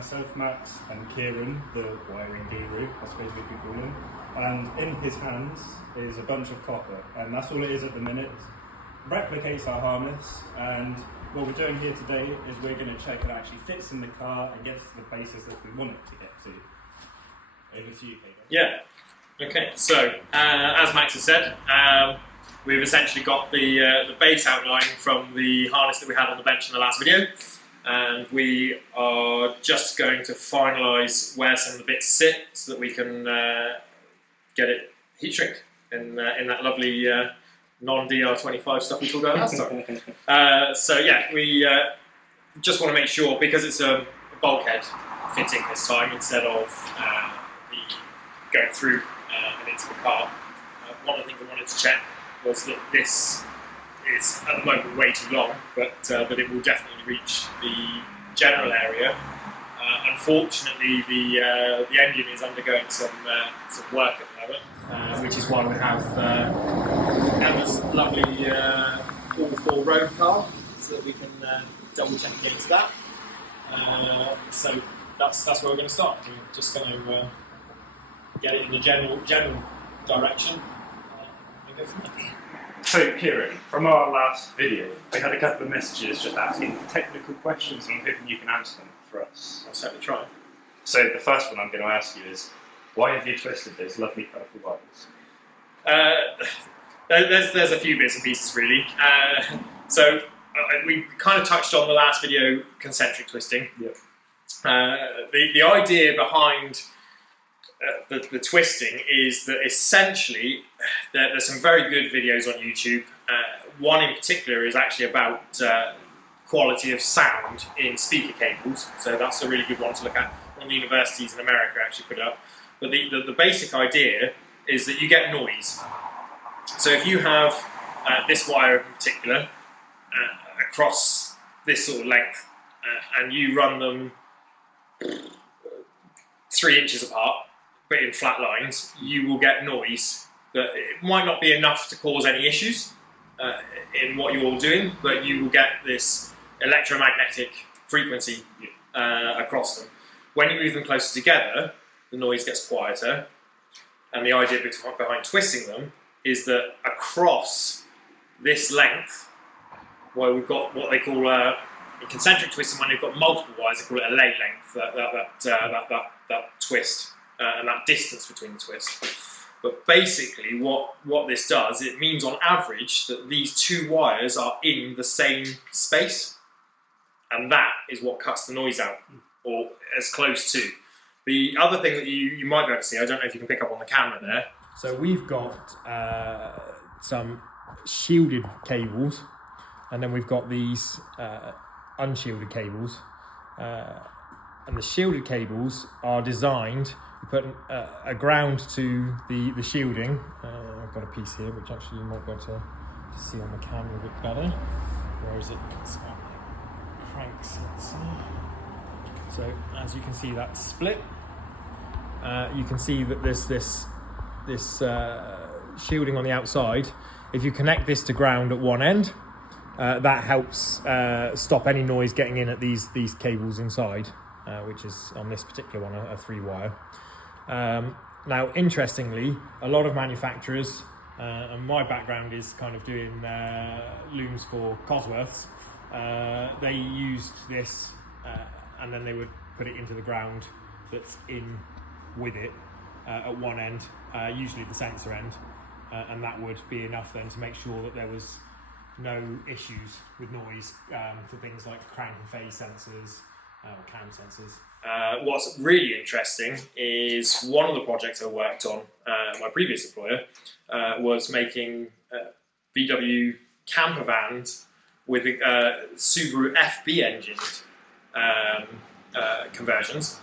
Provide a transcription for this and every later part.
myself, Max, and Kieren, the wiring guru, I suppose we could call him. And in his hands is a bunch of copper, and that's all it is at the minute. Replicates our harness, and what we're doing here today is we're going to check it actually fits in the car and gets to the places that we want it to get to. Over to you, Peter. Yeah. Okay. So, as Max has said, we've essentially got the base outline from the harness that we had on the bench in the last video, and we are just going to finalise where some of the bits sit so that we can get it heat shrink in that lovely non-DR25 stuff we talked about last time. So yeah, we just want to make sure, because it's a bulkhead fitting this time instead of going through and into the car. One of the things I wanted to check was that this is at the moment way too long, but it will definitely reach the general area. Unfortunately, the engine is undergoing some work at the moment, which is why we have Emma's lovely all-4 road car, so that we can double check against that. So that's where we're going to start. We're just going to get it in the general direction and go from there. So, Kieren, from our last video, we had a couple of messages just asking technical questions, and I'm hoping you can answer them for us. I'll certainly try. So, the first one I'm going to ask you is, why have you twisted those lovely colourful wires? There's a few bits and pieces, really. So, we kind of touched on the last video, concentric twisting. Yep. The idea behind the twisting is that essentially there's some very good videos on YouTube. One in particular is actually about quality of sound in speaker cables, so that's a really good one to look at. One of the universities in America actually put it up. But the basic idea is that you get noise. So if you have this wire in particular across this sort of length and you run them 3 inches apart, but in flat lines, you will get noise that it might not be enough to cause any issues in what you're doing, but you will get this electromagnetic frequency across them. When you move them closer together, the noise gets quieter, and the idea behind twisting them is that across this length, where we've got what they call in concentric twisting, when they've got multiple wires, they call it a lay length, that twist. And that distance between the twists. But basically what this does, it means on average that these two wires are in the same space, and that is what cuts the noise out, or as close to. The other thing that you might be able to see, I don't know if you can pick up on the camera there. So we've got some shielded cables, and then we've got these unshielded cables. And the shielded cables are designed, we put a ground to the shielding. I've got a piece here which actually you might be able to see on the camera a bit better. Where is it? It's got crank sensor. So as you can see, that's split. You can see that there's this shielding on the outside. If you connect this to ground at one end, that helps stop any noise getting in at these cables inside. Which is on this particular one, a 3-wire. Now, interestingly, a lot of manufacturers, and my background is kind of doing looms for Cosworths, they used this and then they would put it into the ground that's in with it at one end, usually the sensor end, and that would be enough then to make sure that there was no issues with noise for things like crank and phase sensors, or cam sensors. What's really interesting is one of the projects I worked on, my previous employer, was making VW camper vans with Subaru FB engined conversions.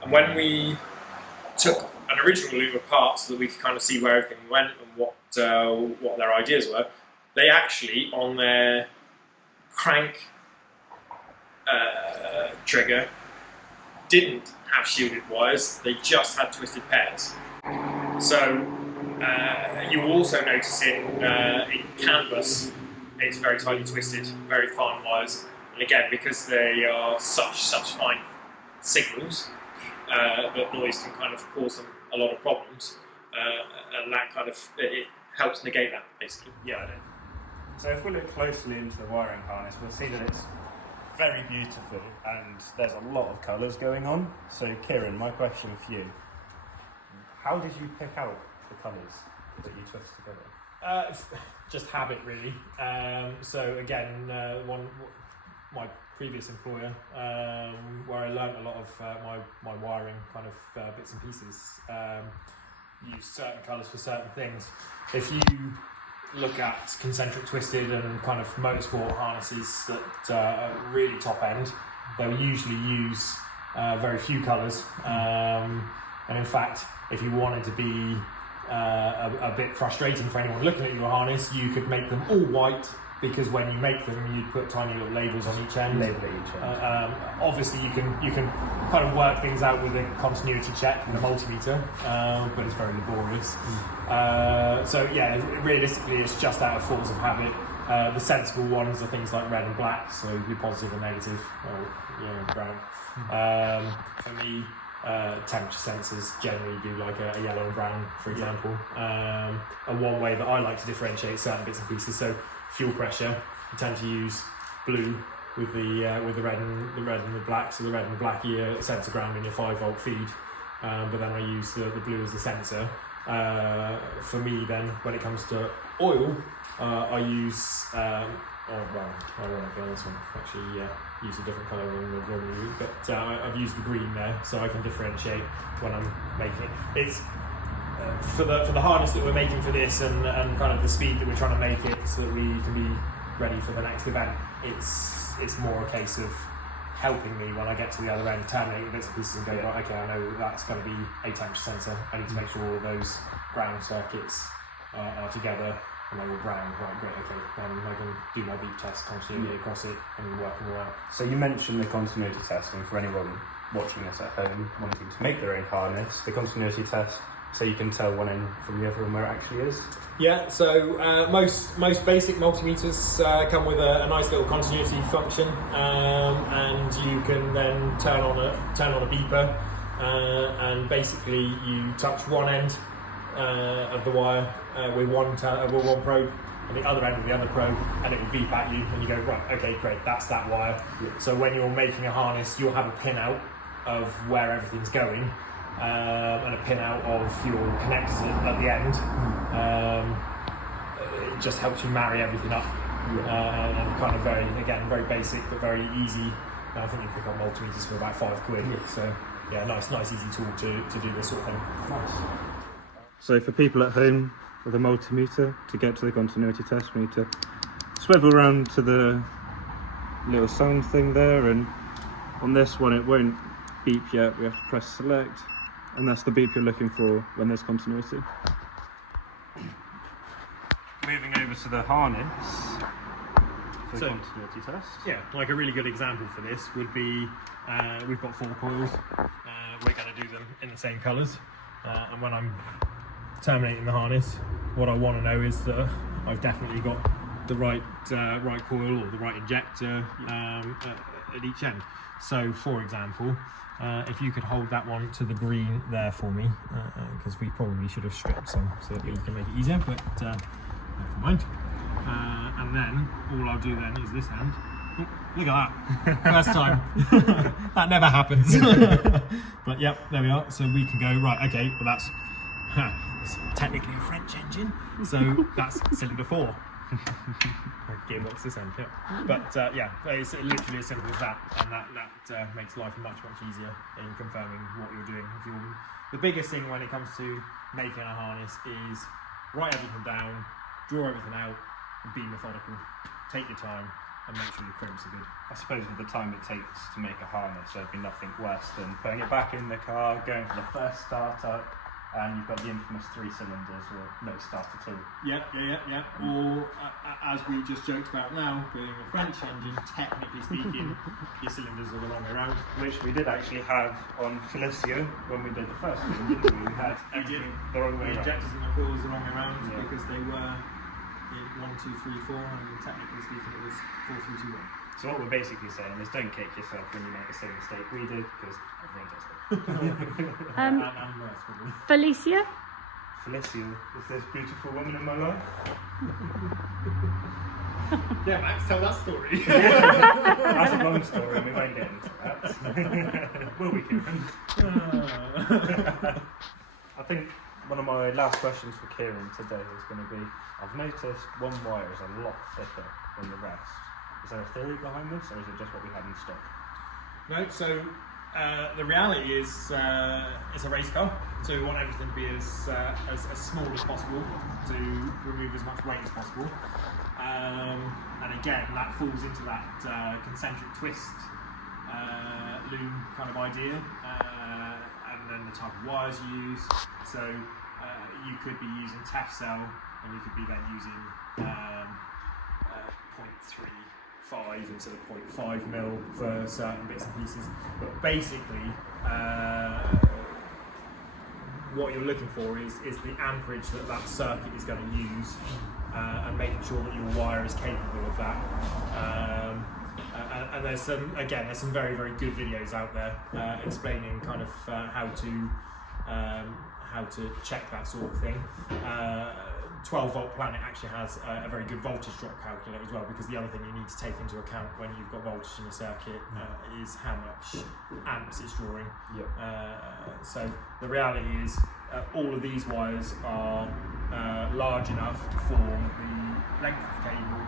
And when we took an original loom apart so that we could kind of see where everything went and what their ideas were, they actually, on their crank trigger, didn't have shielded wires, they just had twisted pairs. So you will also notice in canvas it's very tightly twisted, very fine wires, and again, because they are such fine signals, that noise can kind of cause them a lot of problems, and that kind of it helps negate that basically. Yeah, I do. So if we look closely into the wiring harness, we'll see that it's very beautiful and there's a lot of colours going on. So Kieren, my question for you, how did you pick out the colours that you twist together? Just habit, really. So again, my previous employer, where I learnt a lot of my wiring kind of bits and pieces, use certain colours for certain things. If you look at concentric twisted and kind of motorsport harnesses that are really top end, they'll usually use very few colours, and in fact, if you wanted to be a bit frustrating for anyone looking at your harness, you could make them all white, because when you make them, you'd put tiny little labels on each end. Obviously, you can kind of work things out with a continuity check and a multimeter, but it's very laborious. So yeah, realistically, it's just out of force of habit. The sensible ones are things like red and black, so your positive and negative, or brown. For me, temperature sensors generally do like a yellow and brown, for example. And one way that I like to differentiate certain bits and pieces, so fuel pressure, you tend to use blue with the red and the black. So the red and the black are your sensor ground in your 5-volt feed, but then I use the blue as the sensor. For me, then, when it comes to oil, I use I won't go on this one. Actually, use a different colour than the normally, but I've used the green there, so I can differentiate when I'm making it. It's for the harness that we're making for this, and kind of the speed that we're trying to make it, so that we can be ready for the next event. It's more a case of helping me when I get to the other end, terminate the bits and pieces and go, right, okay, I know that's going to be a temperature sensor. I need to make sure all those ground circuits are together and they're all ground. Right, great, okay, then I can do my beep test continuity across it and work them all out. So you mentioned the continuity testing for anyone watching this at home wanting to make their own harness. The continuity test, so you can tell one end from the other and where it actually is. Yeah, so most basic multimeters come with a nice little continuity function, and you can then turn on a beeper, and basically you touch one end of the wire with one probe, and the other end with the other probe, and it will beep at you, and you go, right, okay, great, that's that wire. Yeah. So when you're making a harness, you'll have a pin out of where everything's going, and a pin out of your connectors at the end. It just helps you marry everything up, and kind of very basic but very easy. And I think you pick up multimeters for about £5. Yeah. So yeah, nice easy tool to do this sort of thing. Nice. So for people at home with a multimeter, to get to the continuity test, we need to swivel around to the little sound thing there, and on this one it won't beep yet. We have to press select, and that's the beep you're looking for when there's continuity. Moving over to the harness for the continuity test. Yeah, like a really good example for this would be, we've got 4 coils, we're going to do them in the same colours, and when I'm terminating the harness, what I want to know is that I've definitely got the right coil or the right injector at each end. So for example, if you could hold that one to the green there for me, because we probably should have stripped some so that we can make it easier, but never mind. And then all I'll do then is this end. Oh, look at that, first time. That never happens. But yep, there we are. So we can go, right, okay, well that's it's technically a French engine, so that's cylinder 4. Gearbox this end, yeah. But yeah, it's literally as simple as that, and that makes life much easier in confirming what you're doing. The biggest thing when it comes to making a harness is write everything down, draw everything out, and be methodical. Take your time and make sure your crimps are good. I suppose with the time it takes to make a harness, there'd be nothing worse than putting it back in the car, going for the first startup, and you've got the infamous 3 cylinders or no start at all. Yeah. Or, as we just joked about now, being a French engine, technically speaking, your cylinders are the wrong way around. Which we did actually have on Felicio when we did the first one, didn't we? We had everything the wrong way around. The injectors and the coils the wrong way around, because they were 1, 2, 3, 4, and technically speaking it was 4, 3, 2, 1. So what we're basically saying is don't kick yourself when you make the same mistake we did, because everyone does it. And worse, probably. Felicia? Felicia is this beautiful woman in my life. Yeah, Max, tell that story. That's a long story and we won't get into that. Will we, Kieren? I think one of my last questions for Kieren today is going to be, I've noticed one wire is a lot thicker than the rest. Is there a theory behind this, or is it just what we had in stock? No, so the reality is it's a race car, so we want everything to be as small as possible to remove as much weight as possible. And again, that falls into that concentric twist loom kind of idea, and then the type of wires you use. So you could be using Tefcell, and you could be then using 0.35 instead of 0.5 mil for certain bits and pieces. But basically, what you're looking for is the amperage that circuit is going to use, and making sure that your wire is capable of that. And there's some very, very good videos out there explaining kind of how to check that sort of thing. 12 Volt Planet actually has a very good voltage drop calculator as well, because the other thing you need to take into account when you've got voltage in your circuit is how much amps it's drawing. Yep. So the reality is all of these wires are large enough for the length of the cable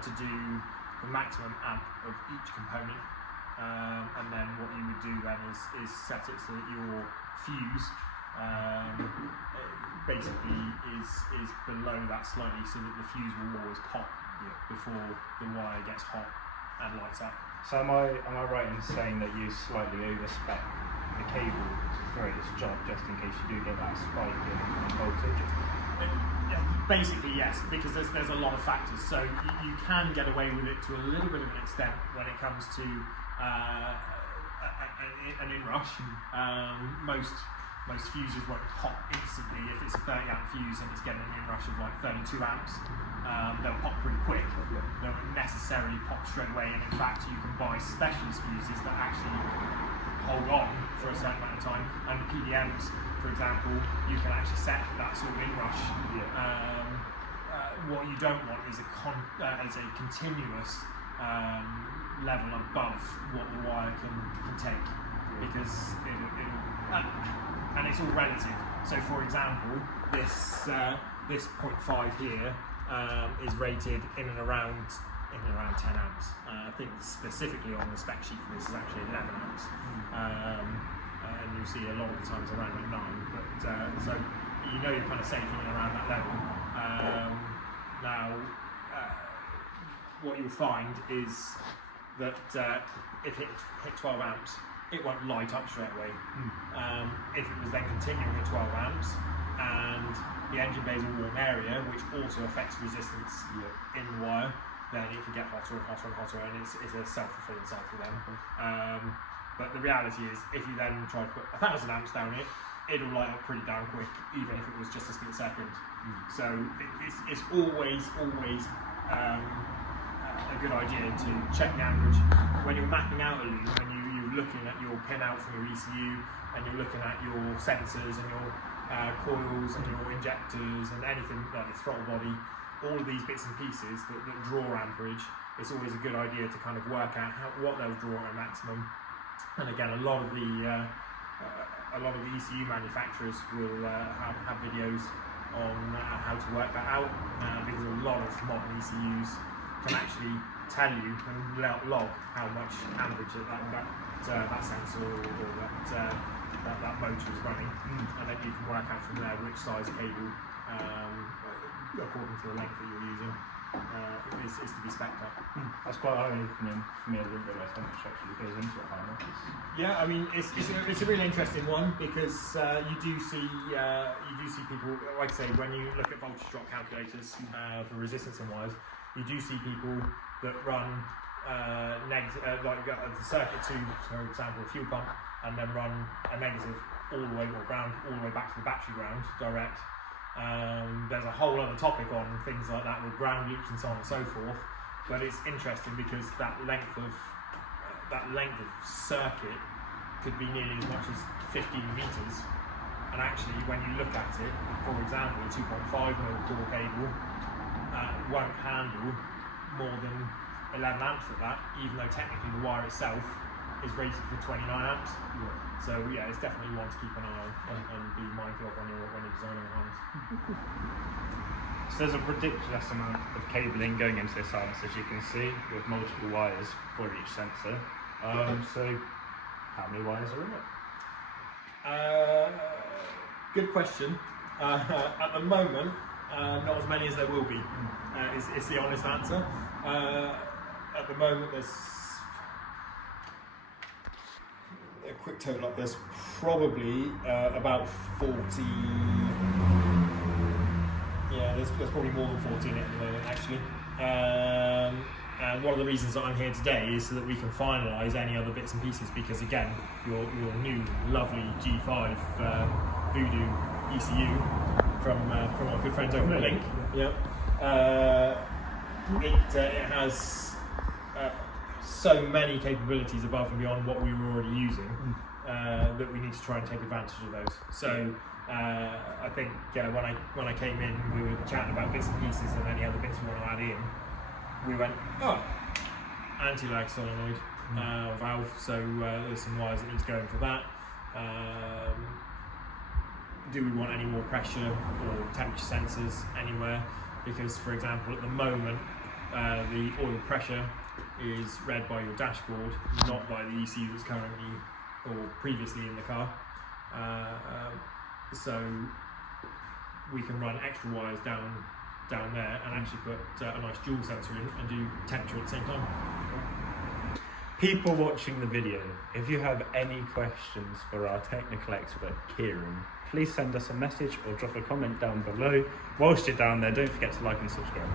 to do the maximum amp of each component, and then what you would do then is set it so that your fuse basically is below that slightly, so that the fuse will always pop before the wire gets hot and lights up. So am I right in saying that you slightly overspec the cable for its job, just in case you do get that spike in voltage? Basically, yes, because there's a lot of factors. So you can get away with it to a little bit of an extent when it comes to an inrush. Most fuses won't pop instantly. If it's a 30 amp fuse and it's getting an inrush of like 32 amps, they'll pop pretty quick. They won't necessarily pop straight away, and in fact you can buy specialist fuses that actually hold on for a certain amount of time. And PDMs, for example, you can actually set that sort of inrush. What you don't want is a continuous level above what the wire can take, because and it's all relative. So, for example, this 0.5 here is rated in and around 10 amps. I think specifically on the spec sheet for this is actually 11 amps. And you'll see a lot of the times around at 9. But so you know you're kind of safe in and around that level. Now, what you'll find is that if it hit 12 amps, it won't light up straight away. If it was then continuing at 12 amps and the engine bay is a warm area, which also affects resistance in the wire, then it can get hotter and hotter and hotter, and it's a self-fulfilling cycle then. But the reality is, if you then try to put 1,000 amps down it, it'll light up pretty damn quick, even if it was just a split second. So it's always a good idea to check the amperage when you're mapping out a loom, when you're looking at your pinout from your ECU, and you're looking at your sensors and your coils and your injectors and anything like the throttle body, all of these bits and pieces that draw amperage. It's always a good idea to kind of work out what they'll draw at a maximum. And again, a lot of the ECU manufacturers will have videos on how to work that out, because a lot of modern ECUs can actually tell you and log how much amperage that sensor or that motor is running, and then you can work out from there which size cable, according to the length that you're using, is to be spec'd up. That's quite eye-opening for me. I didn't realise how much actually goes into it. Yeah, I mean it's a really interesting one, because you do see people, like I say, when you look at voltage drop calculators for resistance and wires, you do see people that run like the circuit to, for example, a fuel pump, and then run a negative all the way back to the battery ground direct. There's a whole other topic on things like that with ground loops and so on and so forth. but it's interesting because that length of circuit could be nearly as much as 15 meters. And actually, when you look at it, for example, a 2.5mm core cable won't handle more than 11 amps at that, even though technically the wire itself is rated for 29 amps. Yeah. So yeah, it's definitely one to keep an eye on and be mindful of when you're designing a harness. So there's a ridiculous amount of cabling going into this harness, as you can see, with multiple wires for each sensor. So how many wires are in it? Good question. At the moment, not as many as there will be. Is the honest answer. At the moment, there's a quick total up. There's probably about 40. Yeah, there's probably more than 40 in it at the moment, actually. And one of the reasons that I'm here today is so that we can finalise any other bits and pieces, because again, your new lovely G5 Voodoo ECU from our good friends over at Link. Yep. It has so many capabilities above and beyond what we were already using that we need to try and take advantage of those. So I think when I came in, we were chatting about bits and pieces and any other bits we want to add in. We went, anti-lag solenoid valve, so there's some wires that need to go in for that. Do we want any more pressure or temperature sensors anywhere? Because, for example, at the moment, the oil pressure is read by your dashboard, not by the ECU that's currently or previously in the car. So we can run extra wires down there and actually put a nice dual sensor in and do temperature at the same time. People watching the video, if you have any questions for our technical expert Kieren, please send us a message or drop a comment down below. Whilst you're down there, don't forget to like and subscribe.